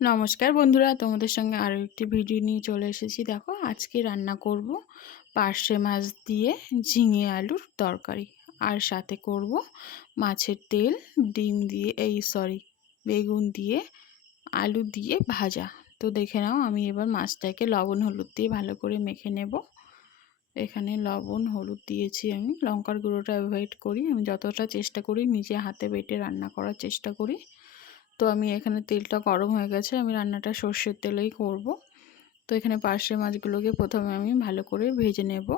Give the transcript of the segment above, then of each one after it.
নমস্কার বন্ধুরা, তোমাদের সঙ্গে আরও একটি ভিডিও নিয়ে চলে এসেছি। দেখো, আজকে রান্না করব পার্শে মাছ দিয়ে ঝিঙে আলুর তরকারি। আর সাথে করব মাছের তেল, ডিম দিয়ে, এই সরি, বেগুন দিয়ে, আলু দিয়ে ভাজা। তো দেখে নাও, আমি এবার মাছটাকে লবণ হলুদ দিয়ে ভালো করে মেখে নেব। এখানে লবণ হলুদ দিয়েছি আমি। লঙ্কার গুঁড়োটা অ্যাভয়েড করি। আমি যতটা চেষ্টা করি নিজে হাতে বেটে রান্না করার চেষ্টা করি। তো আমি এখানে তেলটা গরম হয়ে গেছে, আমি রান্নাটা সর্ষের তেলেই করব। তো এখানে পার্শে মাছগুলোকে প্রথমে আমি ভালো করে ভেজে নেব।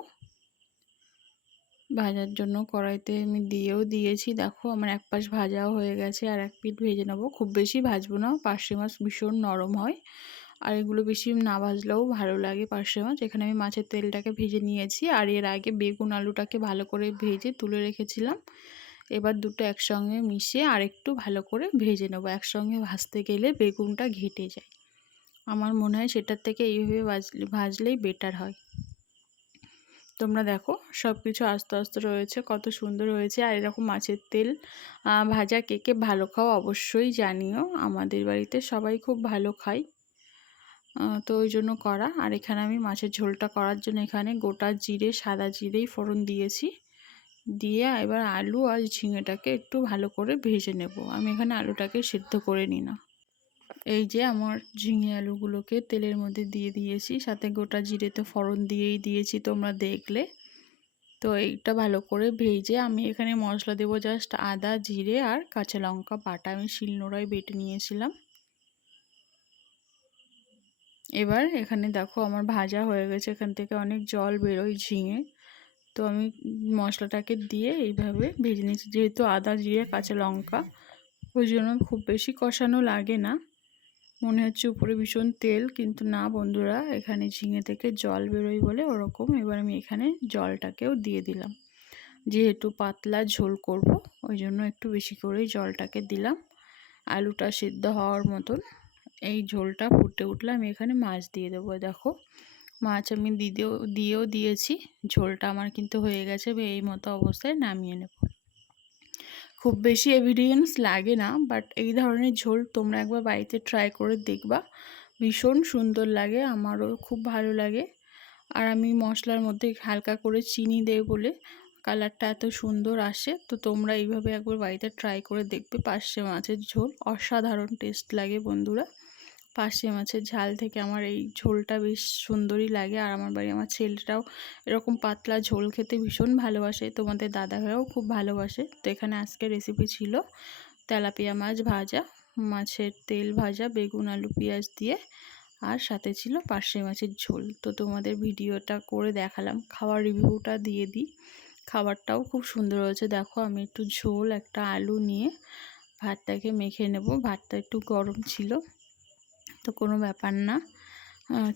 ভাজার জন্য কড়াইতে আমি দিয়েও দিয়েছি, দেখো আমার এক পাশ ভাজাও হয়ে গেছে আর এক পিঠ ভেজে নেব। খুব বেশি ভাজবো না পার্শে মাছ ভীষণ নরম হয় আর এগুলো বেশি না ভাজলেও ভালো লাগে পার্শে মাছ। এখানে আমি মাছের তেলটাকে ভেজে নিয়েছি আর এর আগে বেগুন আলুটাকে ভালো করে ভেজে তুলে রেখেছিলাম। এবার দুটো একসঙ্গে মিশিয়ে আরেকটু ভালো করে ভেজে নেব। একসঙ্গে ভাজতে গেলে বেগুনটা ঘেটে যায়। আমার মনে হয় সেটার থেকে এইভাবে ভাজলে ভাজলেই বেটার হয়। তোমরা দেখো সব কিছু আস্তে আস্তে রয়েছে, কত সুন্দর হয়েছে। আর এরকম মাছের তেল ভাজা কেকে ভালো খাও অবশ্যই জানিও। আমাদের বাড়িতে সবাই খুব ভালো খায়। তো ওই জন্য করা। আর এখানে আমি মাছের ঝোলটা করার জন্য এখানে গোটা জিরে, সাদা জিরেই ফোড়ন দিয়েছি। দিয়ে এবার আলু আর ঝিঙেটাকে একটু ভালো করে ভেজে নেব। আমি এখানে আলুটাকে সেদ্ধ করে নিই না। এই যে আমার ঝিঙে আলুগুলোকে তেলের মধ্যে দিয়ে দিয়েছি, সাথে গোটা জিরেতে ফোড়ন দিয়েই দিয়েছি তোমরা দেখলে। তো এইটা ভালো করে ভেজে আমি এখানে মশলা দেবো জাস্ট আদা, জিরে আর কাঁচা লঙ্কা বাটা। আমি শিলনোড়ায় বেটে নিয়েছিলাম। এবার এখানে দেখো আমার ভাজা হয়ে গেছে। এখান থেকে অনেক জল বেরোয় ঝিঙে। তো আমি মশলাটাকে দিয়ে এইভাবে ভেজে নিয়েছি। যেহেতু আদা, জিরে, কাঁচা লঙ্কা, ওই জন্য খুব বেশি কষানো লাগে না। মনে হচ্ছে উপরে ভীষণ তেল, কিন্তু না বন্ধুরা, এখানে ঝিঙে থেকে জল বেরোয় বলে ওরকম। এবার আমি এখানে জলটাকেও দিয়ে দিলাম। যেহেতু পাতলা ঝোল করব, ওই জন্য একটু বেশি করেই জলটাকে দিলাম। আলুটা সিদ্ধ হওয়ার মতন এই ঝোলটা ফুটে উঠলে আমি এখানে মাছ দিয়ে দেবো, দেখো। মাছ আমি দিতেও, দিয়েও দিয়েছি। ঝোলটা আমার কিন্তু হয়ে গেছে এই মতো অবস্থায় নামিয়ে নেব। খুব বেশি এভিডিয়েন্স লাগে না বাট এই ধরনের ঝোল তোমরা একবার বাড়িতে ট্রাই করে দেখবা। ভীষণ সুন্দর লাগে, আমারও খুব ভালো লাগে। আর আমি মশলার মধ্যে হালকা করে চিনি দেয় বলে কালারটা এত সুন্দর আসে, তো তোমরা এইভাবে একবার বাড়িতে ট্রাই করে দেখবে পার্শে মাছের ঝোল। অসাধারণ টেস্ট লাগে বন্ধুরা। পার্শে মাছের ঝাল থেকে আমার এই ঝোলটা বেশ সুন্দরই লাগে। আর আমার বাড়ি আমার ছেলেটাও এরকম পাতলা ঝোল খেতে ভীষণ ভালোবাসে। তোমাদের দাদা ভাইও খুব ভালোবাসে। তো এখানে আজকে রেসিপি ছিল তেলাপিয়া মাছ ভাজা, মাছের তেল ভাজা, বেগুন, আলু, পেঁয়াজ দিয়ে, আর সাথে ছিল পার্শে মাছের ঝোল। তো তোমাদের ভিডিওটা করে দেখালাম। খাওয়ার রিভিউটা দিয়ে দিই। খাবারটাও খুব সুন্দর হয়েছে। দেখো আমি একটু ঝোল, একটা আলু নিয়ে ভাতটাকে মেখে নেব। ভাতটা একটু গরম ছিল। তো কোনো ব্যাপার না।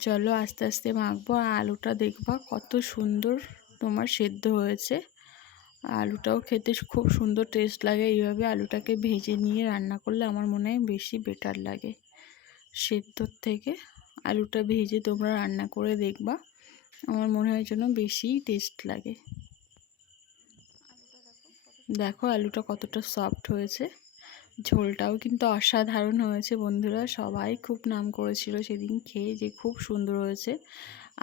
চলো আস্তে আস্তে মাখবো। আর আলুটা দেখবা কত সুন্দর তোমার সেদ্ধ হয়েছে। আলুটাও খেতে খুব সুন্দর টেস্ট লাগে। এইভাবে আলুটাকে ভেজে নিয়ে রান্না করলে আমার মনে হয় বেশি বেটার লাগে। সেদ্ধর থেকে আলুটা ভেজে তোমরা রান্না করে দেখবা। আমার মনে হয় যেন বেশি টেস্ট লাগে। দেখো আলুটা কতটা সফট হয়েছে। ঝোলটাও কিন্তু অসাধারণ হয়েছে বন্ধুরা। সবাই খুব নাম করেছিল সেদিন খেয়ে যে খুব সুন্দর হয়েছে।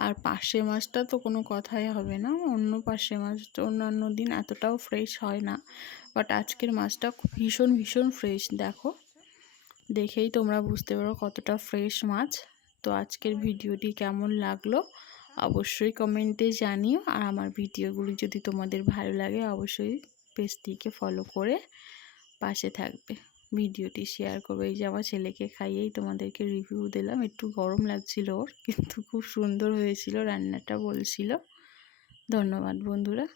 আর পার্শে মাছটা তো কোনো কথাই হবে না, অন্য পার্শে মাছ অন্যান্য দিন এতটাও ফ্রেশ হয় না। বাট আজকের মাছটা ভীষণ ভীষণ ফ্রেশ দেখো। দেখেই তোমরা বুঝতে পারো কতটা ফ্রেশ মাছ। তো আজকের ভিডিওটি কেমন লাগল অবশ্যই কমেন্টে জানিও। আর আমার ভিডিওগুলি যদি তোমাদের ভালো লাগে অবশ্যই পেজটিকে ফলো করে পাশে থাকবে। ভিডিওটি শেয়ার করবে। এই যে আমার ছেলেকে খাইয়েই তোমাদেরকে রিভিউ দিলাম। একটু গরম লাগছিল ওর, কিন্তু খুব সুন্দর হয়েছিল, রান্নাটা বলছিল। ধন্যবাদ বন্ধুরা।